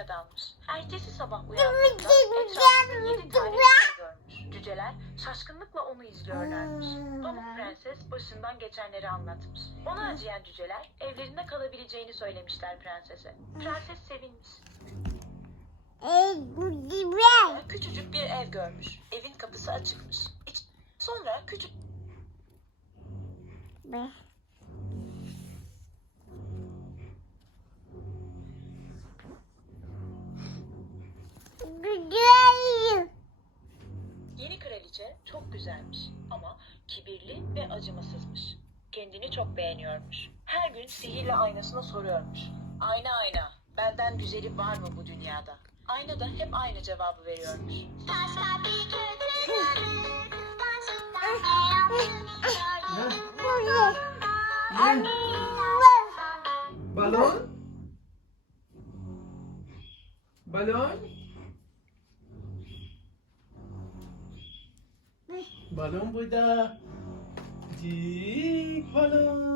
uykuya dalmış. Ertesi sabah uyandığında etrafında yedi tane cüce görmüş. Cüceler şaşkınlıkla onu izliyorlarmış. Pamuk Prenses başından geçenleri anlatmış. Ona acıyan cüceler evlerinde kalabileceğini söylemişler prensese. Prenses sevinmiş. Küçücük bir ev görmüş. Evin kapısı açıkmış. Sonra küçük Kraliçe çok güzelmiş ama kibirli ve acımasızmış. Kendini çok beğeniyormuş. Her gün sihirli aynasına soruyormuş. Ayna ayna, benden güzeli var mı bu dünyada? Ayna da hep aynı cevabı veriyormuş. Balon? Balon? Balon burada. Cik balon.